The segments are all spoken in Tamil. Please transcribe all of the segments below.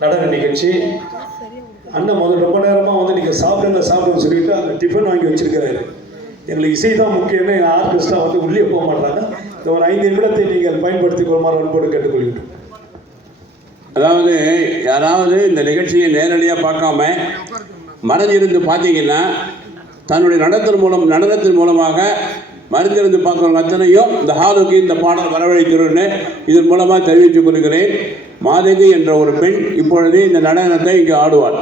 நடன நிகழ்ச்சி. அண்ணன் ரொம்ப நேரமாக வந்து நீங்கள் சாப்பிடுன்னு சொல்லிட்டு அந்த டிஃபன் வாங்கி வச்சிருக்கிறாரு. எங்களுக்கு இசை தான் முக்கியமே, ஆர்கெஸ்ட்ரா வந்து உள்ளே போக மாட்டாங்க. இந்த ஒரு 5 நிமிடத்தை நீங்கள் பயன்படுத்திக் கொள்ளுமாறு அன்போடு கேட்டுக்கொள்கிறோம். அதாவது யாராவது இந்த நிகழ்ச்சியை நேரடியாக பார்க்காம மறைஞ்சிருந்து பார்த்தீங்கன்னா தன்னுடைய நடனத்தின் மூலமாக மறைஞ்சிருந்து பார்க்குறவங்க அத்தனையும் இந்த ஹாலுக்கு இந்த பாடல் வரவழைக்கிறோன்னு இதன் மூலமாக தெரிவித்துக் கொள்கிறேன். மாதவி என்ற ஒரு பெண் இப்பொழுது இந்த நடனத்தை இங்கு ஆடுவார்.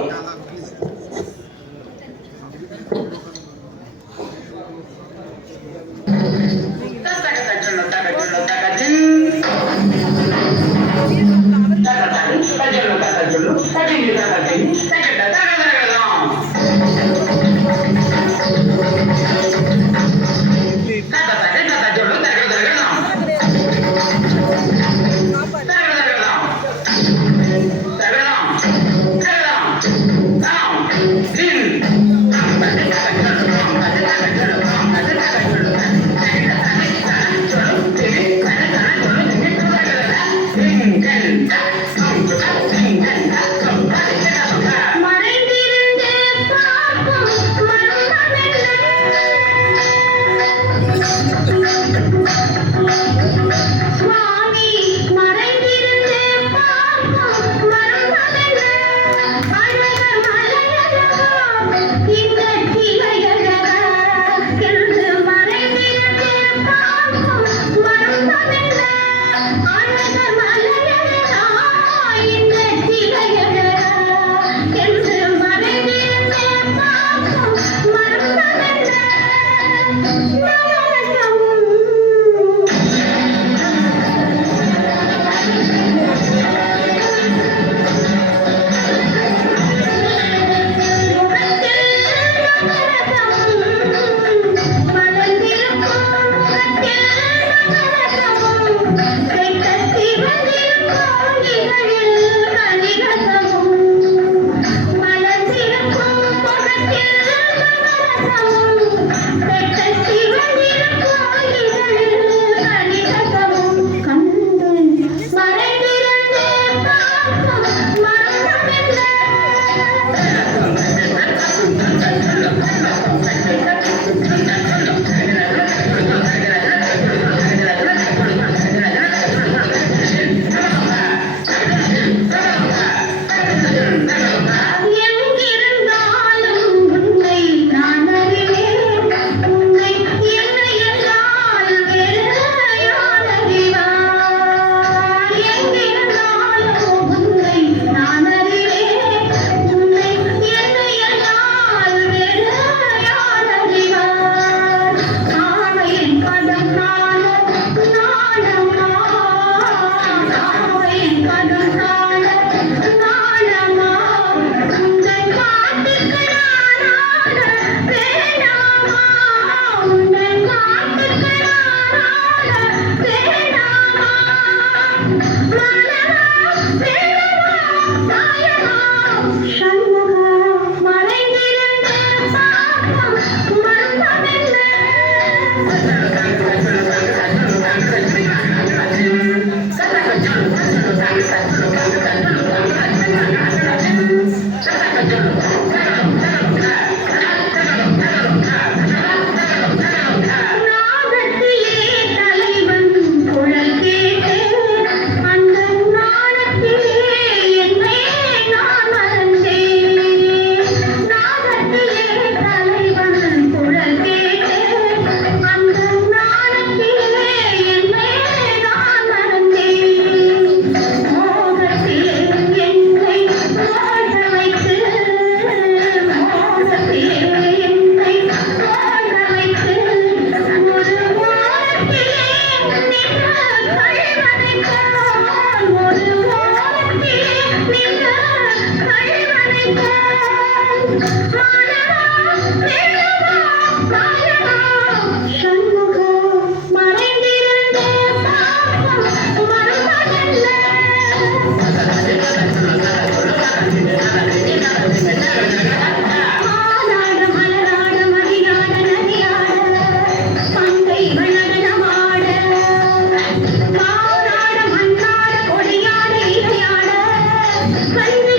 Bye.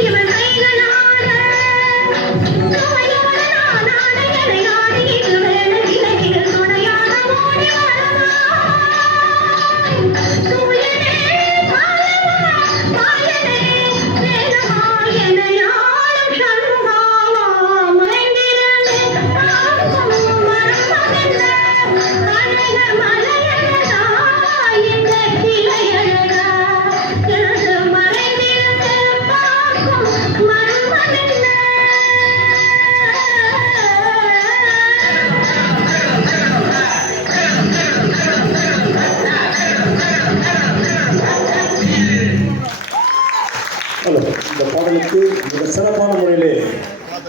அவர் இந்த பாடலுக்கு மிக சிறப்பான முறையிலே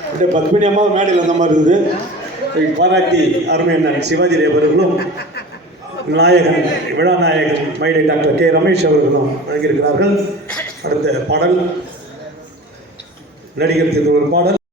அப்படியே பத்மினி அம்மா மேடையில் அந்த மாதிரி இருந்தது. இதை பாராட்டி அருமை அண்ணன் சிவாஜி அவர்களும் நாயகன் விழா நாயகன் மயிலை டாக்டர் கே ரமேஷ் அவர்களும் வழங்கியிருக்கிறார்கள். அடுத்த பாடல் நடிகர் ஒரு பாடல்.